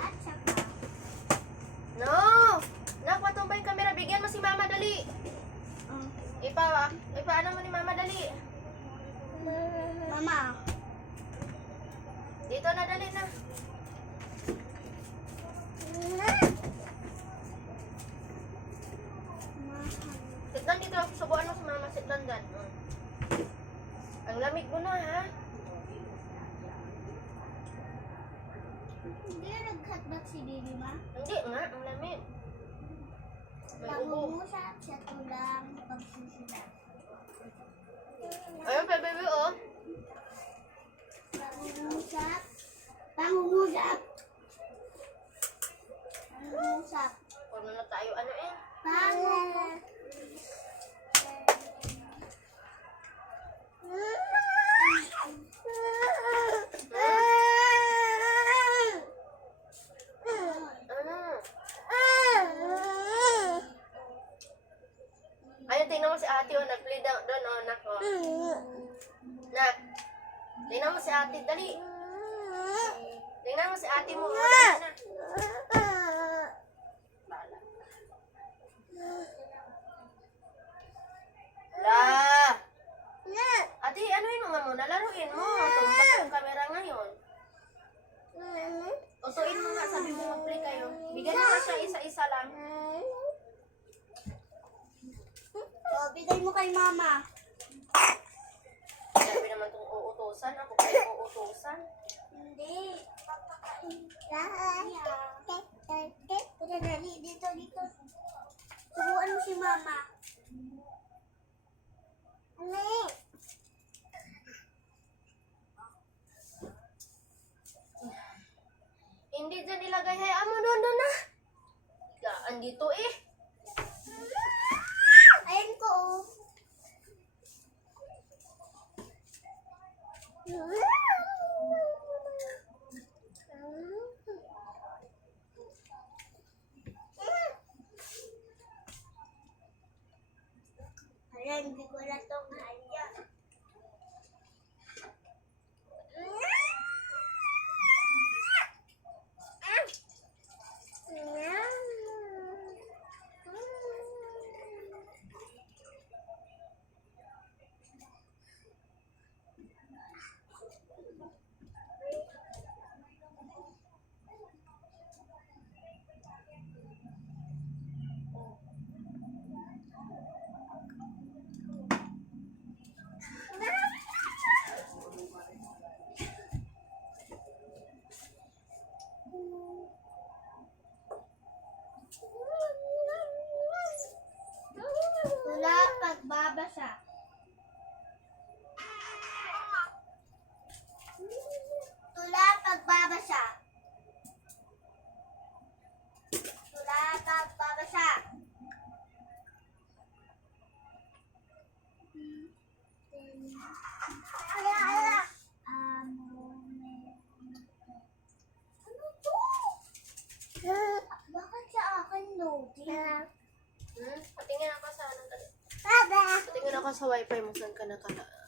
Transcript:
At saka, No! Nak, patong ba yung camera? Bigyan mo si mama, dali. Ipaano mo ni mama, dali. Mama, Dito na, dali na. Sitlan dito, subuan mo si mama, sitlan dyan. Ang lamig mo na, ha? hindi na naghatbat si baby, ma. Hindi nga, ang lamig. May ubo. Pangungusap sa tulang pagsusulat. Ayun pa, baby, oh. Pangungusap. Pangungusap. Pangungusap. Huwag na tayo, ano eh. Ayun, tingnan mo si ate, oh. Nag-play down, oh, nak, oh. Nak, tingnan mo si ate, dali. Tingnan mo si ate mo, oh. Dali na. La! Ate, anuin mo nga muna, laruin mo. Tumpak yung camera ngayon. Utuin mo nga, sabi mo mag-play kayo. Bigyan mo nga siya isa-isa lang. O, bigay mo kay mama. Sabi naman itong uutusan. Ako pa yung uutusan. Hindi. Papakain. Tara, dali. Dito. Subuan mo si mama. Hindi dyan ilagay. Hayaan mo, doon na. Gaan dito eh. Ayan ko, oh. Ayan, hindi ko na itong haya. Tula pagbabasa. Tula pagbabasa. Tula pagbabasa. Bakit sa akin loading? Patingin ako sa ano. Patingin ako sa wifi mo. Saan ka nakala?